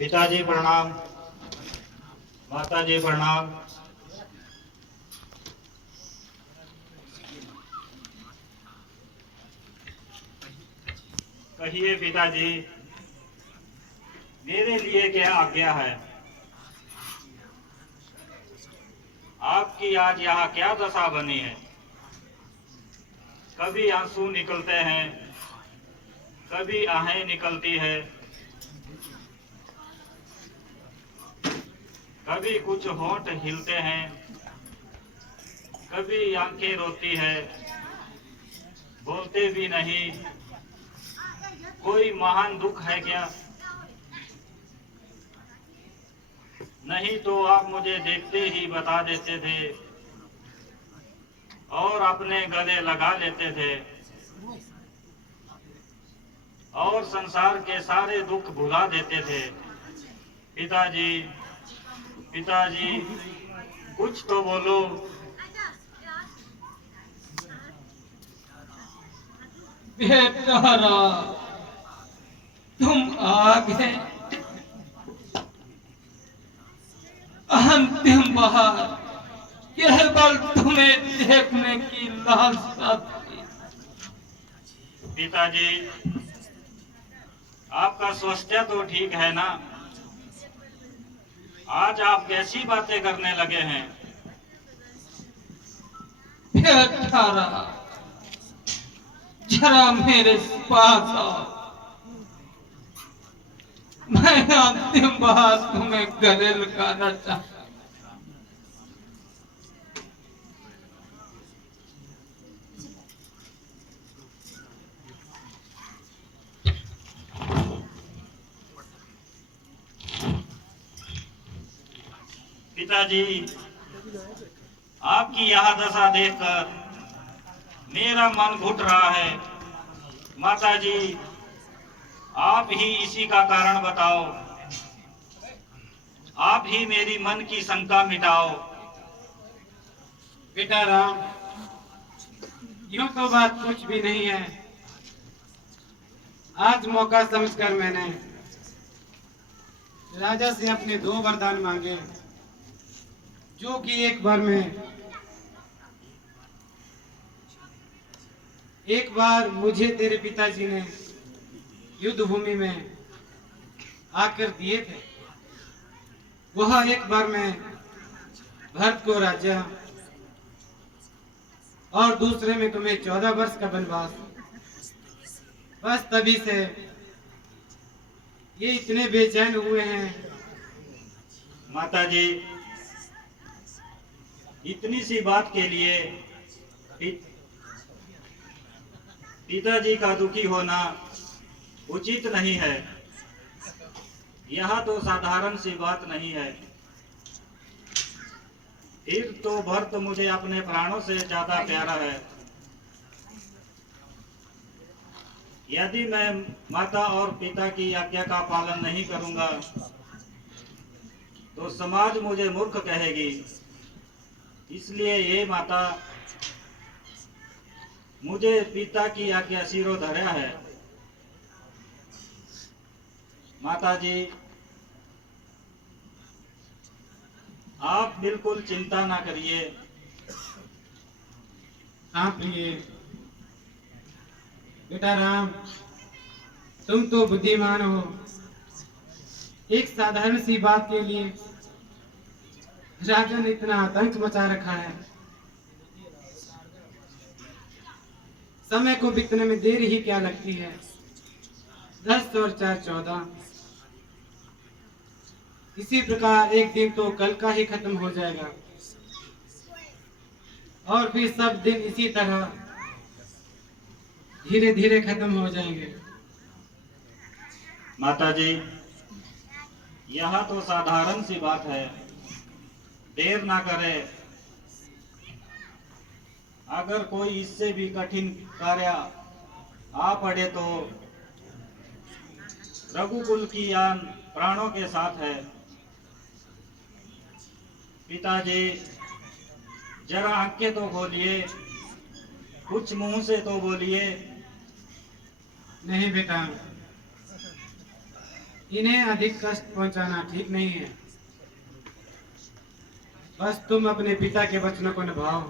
पिताजी प्रणाम, माताजी प्रणाम। कहिए पिताजी, मेरे लिए क्या आज्ञा है? आपकी आज यहाँ क्या दशा बनी है? कभी आंसू निकलते हैं, कभी आहें निकलती है, कभी कुछ होंठ हिलते हैं, कभी आंखें रोती है, बोलते भी नहीं। कोई महान दुख है क्या? नहीं तो आप मुझे देखते ही बता देते थे और अपने गले लगा लेते थे और संसार के सारे दुख भुला देते थे। पिताजी, पिताजी, कुछ तो बोलो। बेटा, तुम आ गए। अंतिम बार केवल तुम्हें देखने की लालसा थी। पिताजी, आपका स्वास्थ्य तो ठीक है ना? आज आप कैसी बातें करने लगे हैं? बेटा, जरा मेरे पास आओ। मैं अंतिम बार तुम्हें गले लगाना चाहता। पिताजी, आपकी यह दशा देखकर मेरा मन घुट रहा है। माताजी, आप ही इसी का कारण बताओ। आप ही मेरी मन की शंका मिटाओ। बेटा राम, यूं तो बात कुछ भी नहीं है। आज मौका समझकर मैंने राजा से अपने 2 वरदान मांगे, जो कि एक बार मुझे तेरे पिताजी ने युद्ध भूमि में आकर दिए थे। वह एक बार में भरत को राज्य और दूसरे में तुम्हें 14 वर्ष का वनवास। बस तभी से ये इतने बेचैन हुए हैं। माताजी, इतनी सी बात के लिए पिताजी का दुखी होना उचित नहीं है। यह तो साधारण सी बात नहीं है। फिर तो भरत मुझे अपने प्राणों से ज्यादा प्यारा है। यदि मैं माता और पिता की आज्ञा का पालन नहीं करूंगा तो समाज मुझे मूर्ख कहेगी। इसलिए ये माता मुझे पिता की आज्ञा शिरोधार्य है। माताजी, आप बिल्कुल चिंता ना करिए। हाँ प्रिय बेटा राम, तुम तो बुद्धिमान हो। एक साधारण सी बात के लिए राजा ने इतना आतंक मचा रखा है। समय को बीतने में देर ही क्या लगती है। 10 और 4 14। इसी प्रकार एक दिन तो कल का ही खत्म हो जाएगा और फिर सब दिन इसी तरह धीरे धीरे खत्म हो जाएंगे। माताजी, यह तो साधारण सी बात है। देर ना करे। अगर कोई इससे भी कठिन कार्य आ पड़े तो रघुकुल की आन प्राणों के साथ है। पिताजी, जरा आंखें तो खोलिए, कुछ मुंह से तो बोलिए। नहीं बेटा, इन्हें अधिक कष्ट पहुंचाना ठीक नहीं है। बस तुम अपने पिता के वचनों को निभाओ।